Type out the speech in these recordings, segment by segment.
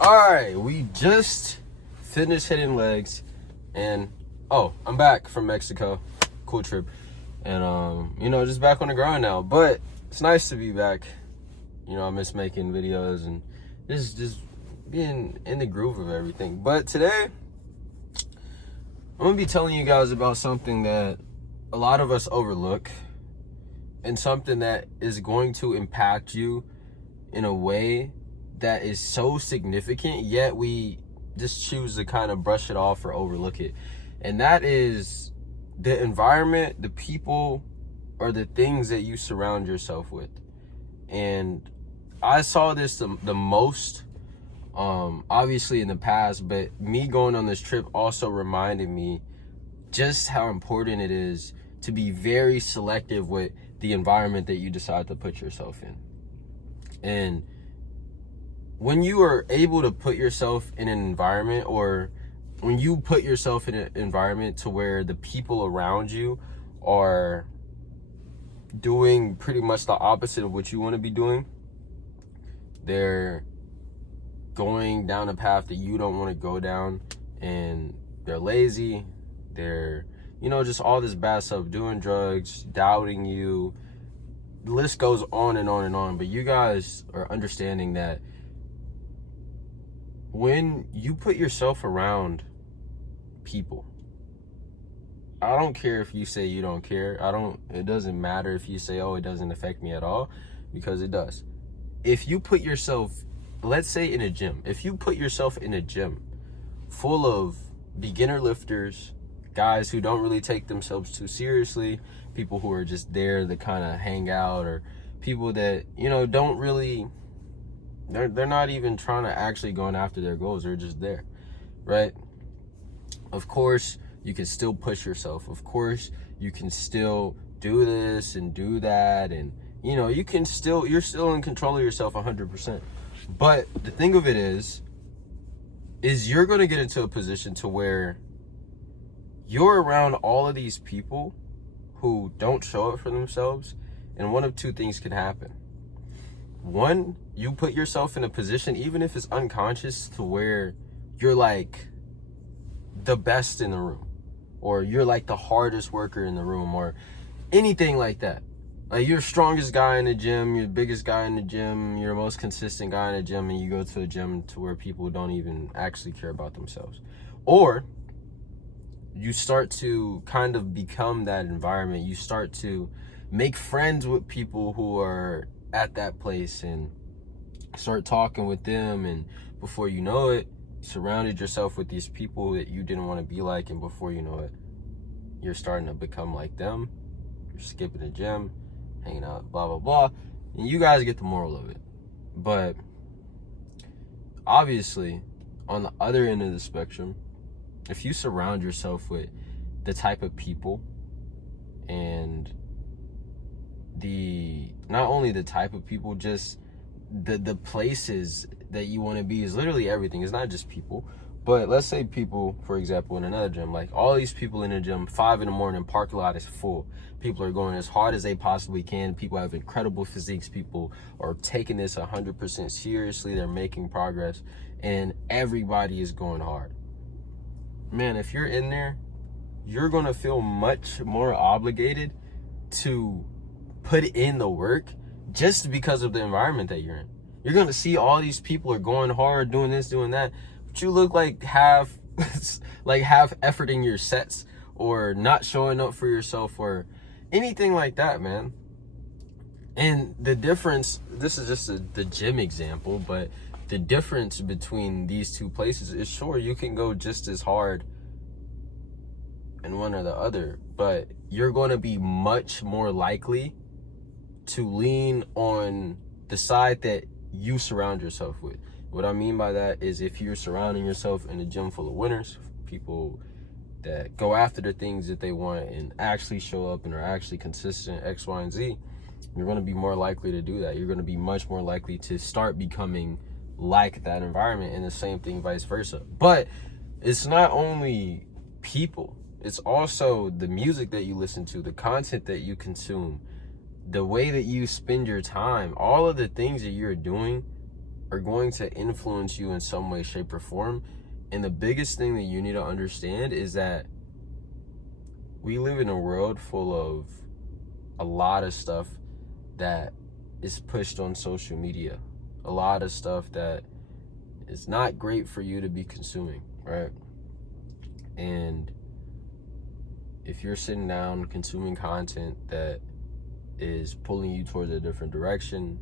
All right, we just finished hitting legs, and I'm back from Mexico. Cool trip, and just back on the grind now. But it's nice to be back. I miss making videos and just being in the groove of everything. But today, I'm gonna be telling you guys about something that a lot of us overlook, and something that is going to impact you in a way that is so significant, yet we just choose to kind of brush it off or overlook it. And that is the environment, the people, or the things that you surround yourself with. And I saw this the most, obviously in the past, but me going on this trip also reminded me just how important it is to be very selective with the environment that you decide to put yourself in. And when you are able to put yourself in an environment, or when you put yourself in an environment to where the people around you are doing pretty much the opposite of what you want to be doing, they're going down a path that you don't want to go down, and they're lazy, they're just all this bad stuff, doing drugs, doubting you, the list goes on and on and on. But you guys are understanding that when you put yourself around people, I don't care if you say you don't care. It doesn't matter if you say, oh, it doesn't affect me at all, because it does. If you put yourself, let's say in a gym, if you put yourself in a gym full of beginner lifters, guys who don't really take themselves too seriously, people who are just there to kind of hang out, or people that, don't really, they're not even trying to actually going after their goals, they're just there, right? Of course, you can still push yourself. Of course, you can still do this and do that, and you're still in control of yourself 100%. But the thing of it is you're going to get into a position to where you're around all of these people who don't show up for themselves, and one of two things can happen. One, you put yourself in a position, even if it's unconscious, to where you're like the best in the room, or you're like the hardest worker in the room, or anything like that. Like, you're the strongest guy in the gym, you're the biggest guy in the gym, you're the most consistent guy in the gym, and you go to a gym to where people don't even actually care about themselves. Or you start to kind of become that environment. You start to make friends with people who are at that place and start talking with them, and before you know it, surrounded yourself with these people that you didn't want to be like, and before you know it, you're starting to become like them. You're skipping the gym, hanging out, blah blah blah, and you guys get the moral of it. But obviously, on the other end of the spectrum, if you surround yourself with the type of people, and not only the type of people, just the places that you want to be, is literally everything. It's not just people. But let's say people, for example, in another gym, like all these people in the gym, 5 a.m, parking lot is full. People are going as hard as they possibly can. People have incredible physiques. People are taking this 100% seriously. They're making progress, and everybody is going hard. Man, if you're in there, you're going to feel much more obligated to put in the work, just because of the environment that you're in. You're going to see all these people are going hard, doing this, doing that, but you look like half effort in your sets, or not showing up for yourself, or anything like that, man. And the difference, this is just the gym example, but the difference between these two places is, sure, you can go just as hard in one or the other, but you're going to be much more likely to lean on the side that you surround yourself with. What I mean by that is, if you're surrounding yourself in a gym full of winners, people that go after the things that they want and actually show up and are actually consistent, X, Y, and Z, you're going to be more likely to do that. You're going to be much more likely to start becoming like that environment, and the same thing vice versa. But it's not only people, it's also the music that you listen to, the content that you consume, the way that you spend your time. All of the things that you're doing are going to influence you in some way, shape, or form. And the biggest thing that you need to understand is that we live in a world full of a lot of stuff that is pushed on social media. A lot of stuff that is not great for you to be consuming, right? And if you're sitting down consuming content that is pulling you towards a different direction,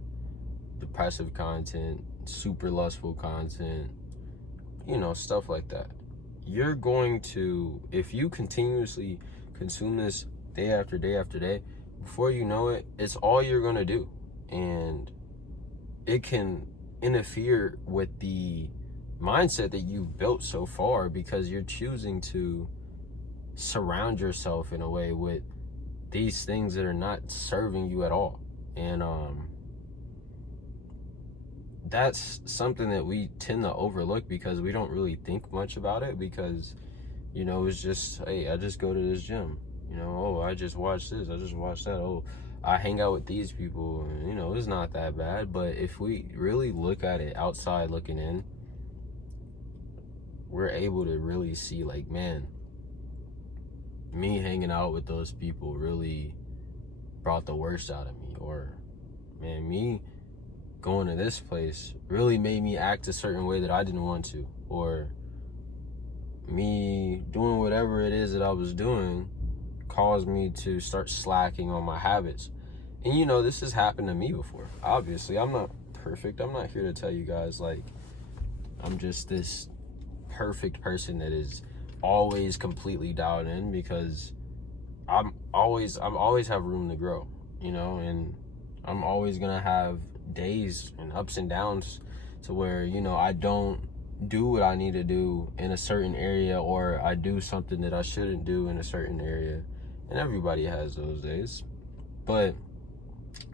depressive content, super lustful content, stuff like that, you're going to, if you continuously consume this day after day after day, before you know it, it's all you're going to do. And it can interfere with the mindset that you've built so far, because you're choosing to surround yourself in a way with these things that are not serving you at all. And that's something that we tend to overlook because we don't really think much about it, because it's just, hey, I just go to this gym, oh, I just watch this, I just watch that, oh, I hang out with these people, and it's not that bad. But if we really look at it outside looking in, we're able to really see, like, man, me hanging out with those people really brought the worst out of me. Or, man, me going to this place really made me act a certain way that I didn't want to. Or me doing whatever it is that I was doing caused me to start slacking on my habits. And this has happened to me before. Obviously, I'm not perfect. I'm not here to tell you guys like I'm just this perfect person that is always completely dialed in, because I'm always have room to grow, and I'm always gonna have days and ups and downs to where I don't do what I need to do in a certain area, or I do something that I shouldn't do in a certain area. And everybody has those days. But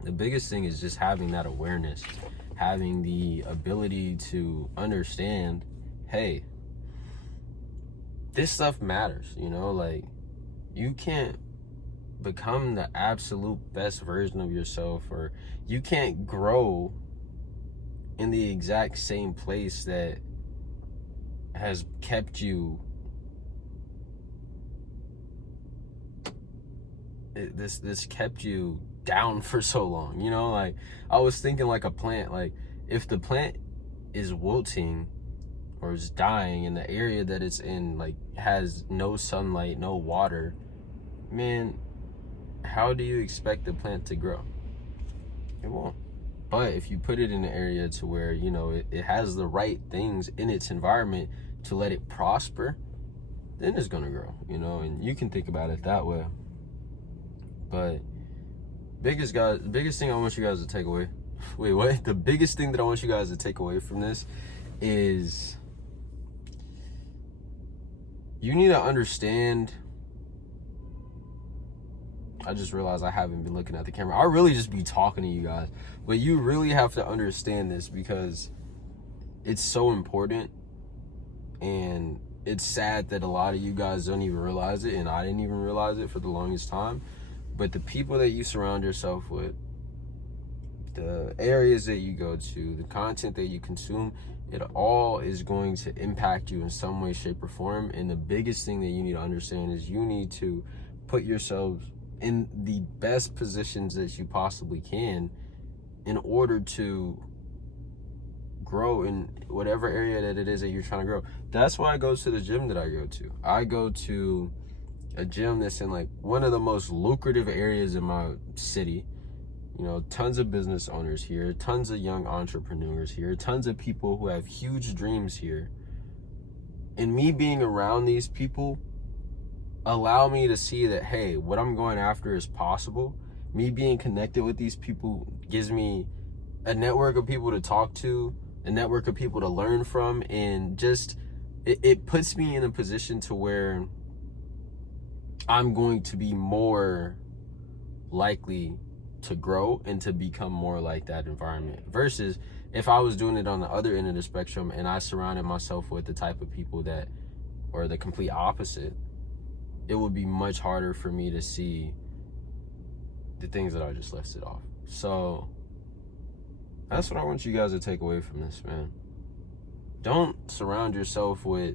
the biggest thing is just having that awareness, having the ability to understand, hey, this stuff matters, like, you can't become the absolute best version of yourself, or you can't grow in the exact same place that has kept you this kept you down for so long. Like, I was thinking, like a plant, like if the plant is wilting or is dying in the area that it's in, like, has no sunlight, no water, man, how do you expect the plant to grow? It won't. But if you put it in an area to where it has the right things in its environment to let it prosper, then it's gonna grow. And you can think about it that way. But biggest thing I want you guys to take away. Wait, what? The biggest thing that I want you guys to take away from this is you need to understand. I just realized I haven't been looking at the camera. I really just be talking to you guys. But you really have to understand this, because it's so important. And it's sad that a lot of you guys don't even realize it, and I didn't even realize it for the longest time. But the people that you surround yourself with, the areas that you go to, the content that you consume, it all is going to impact you in some way, shape, or form. And the biggest thing that you need to understand is you need to put yourselves in the best positions that you possibly can in order to grow in whatever area that it is that you're trying to grow. That's why I go to the gym that I go to. I go to a gym that's in, like, one of the most lucrative areas in my city. Tons of business owners here, tons of young entrepreneurs here, tons of people who have huge dreams here. And me being around these people allow me to see that, hey, what I'm going after is possible. Me being connected with these people gives me a network of people to talk to, a network of people to learn from, and just it puts me in a position to where I'm going to be more likely to grow and to become more like that environment, versus if I was doing it on the other end of the spectrum and I surrounded myself with the type of people that are the complete opposite, it would be much harder for me to see the things that I just listed off. So That's what I want you guys to take away from this, man. Don't surround yourself with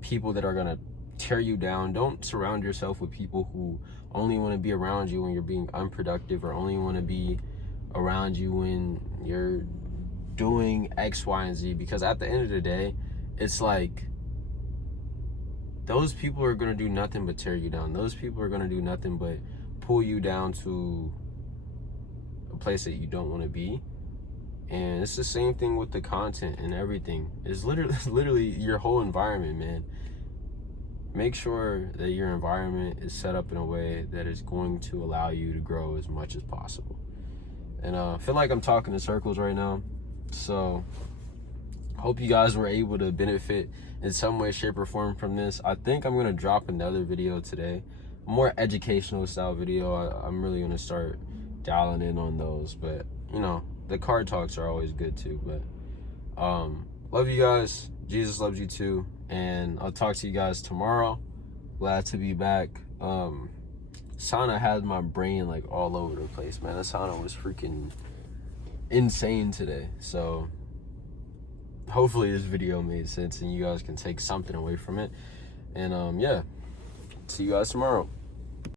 people that are gonna tear you down. Don't surround yourself with people who only want to be around you when you're being unproductive, or only want to be around you when you're doing X, Y, and Z. Because at the end of the day, it's like, those people are gonna do nothing but tear you down. Those people are gonna do nothing but pull you down to a place that you don't want to be. And it's the same thing with the content and everything. It's literally your whole environment, man. Make sure that your environment is set up in a way that is going to allow you to grow as much as possible. And I feel like I'm talking in circles right now. So hope you guys were able to benefit in some way, shape, or form from this. I think I'm gonna drop another video today, a more educational style video. I'm really gonna start dialing in on those. But you know, the card talks are always good too. But love you guys. Jesus loves you too. And I'll talk to you guys tomorrow. Glad to be back. Sauna had my brain like all over the place, man. The sauna was freaking insane today. So hopefully this video made sense and you guys can take something away from it. And yeah, see you guys tomorrow.